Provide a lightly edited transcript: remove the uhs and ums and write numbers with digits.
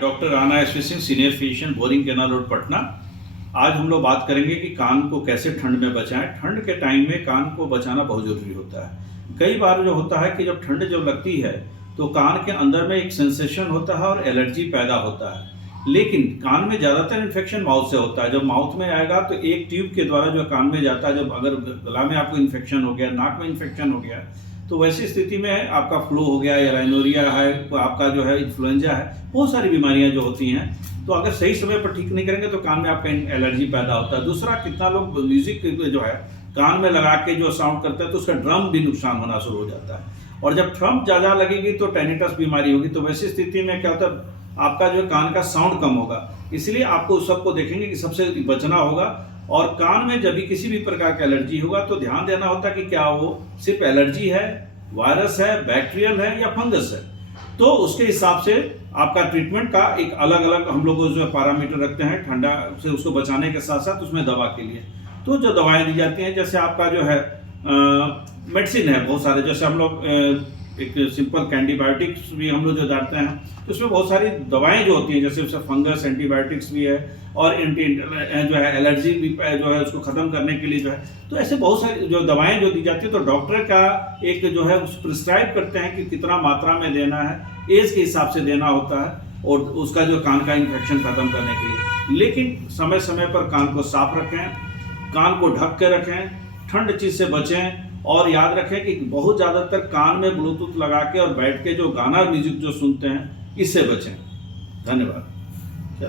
Doctor Rana SV Singh, senior physician, Boring Canal Road, Patna. आज हम लोग बात करेंगे कि कान को कैसे ठंड में बचाएं। ठंड के टाइम में कान को बचाना बहुत ज़रूरी होता है। कई बार जो होता है कि जब ठंड लगती है तो कान के अंदर में एक सेंसेशन होता है और एलर्जी पैदा होता है। लेकिन कान में ज़्यादातर इन्फेक्शन माउथ से होता है। जब माउथ में आएगा तो एक ट्यूब के द्वारा जो कान में जाता है, जब अगर गला में आपको इन्फेक्शन हो गया, नाक में इन्फेक्शन हो गया, तो वैसी स्थिति में आपका फ्लू हो गया या राइनोरिया है, तो आपका जो है इन्फ्लुएंजा है, बहुत सारी बीमारियां जो होती हैं, तो अगर सही समय पर ठीक नहीं करेंगे तो कान में आपका एलर्जी पैदा होता है। दूसरा, कितना लोग म्यूजिक जो है कान में लगा के जो साउंड करते हैं तो उसका ड्रम भी नुकसान होना शुरू हो जाता है, और जब ड्रम ज़्यादा लगेगी तो टेनिटस बीमारी होगी। तो वैसी स्थिति में क्या होता है, आपका जो कान का साउंड कम होगा। इसलिए आपको उस सबको देखेंगे कि सबसे बचना होगा। और कान में जब भी किसी भी प्रकार का एलर्जी होगा तो ध्यान देना होता है कि क्या वो सिर्फ एलर्जी है, वायरस है, बैक्टीरियल है या फंगस है। तो उसके हिसाब से आपका ट्रीटमेंट का एक अलग अलग हम लोग जो पैरामीटर रखते हैं ठंडा से उसको बचाने के साथ साथ उसमें दवा के लिए। तो जो दवाएं दी जाती हैं, जैसे आपका जो है मेडिसिन है बहुत सारे, जैसे हम लोग एक सिंपल एंटीबायोटिक्स भी हम लोग जो जानते हैं, तो उसमें बहुत सारी दवाएं जो होती हैं, जैसे उससे फंगस एंटीबायोटिक्स भी है और जो है एलर्जी भी जो है उसको ख़त्म करने के लिए जो है, तो ऐसे बहुत सारी जो दवाएं जो दी जाती है, तो डॉक्टर का एक जो है प्रिस्क्राइब करते हैं कि कितना मात्रा में देना है, एज के हिसाब से देना होता है, और उसका जो कान का इन्फेक्शन ख़त्म करने के लिए। लेकिन समय समय पर कान को साफ रखें, कान को ढक के रखें, ठंड चीज़ से बचें, और याद रखें कि बहुत ज़्यादातर कान में ब्लूटूथ लगा के और बैठ के जो गाना म्यूजिक जो सुनते हैं, इससे बचें। धन्यवाद।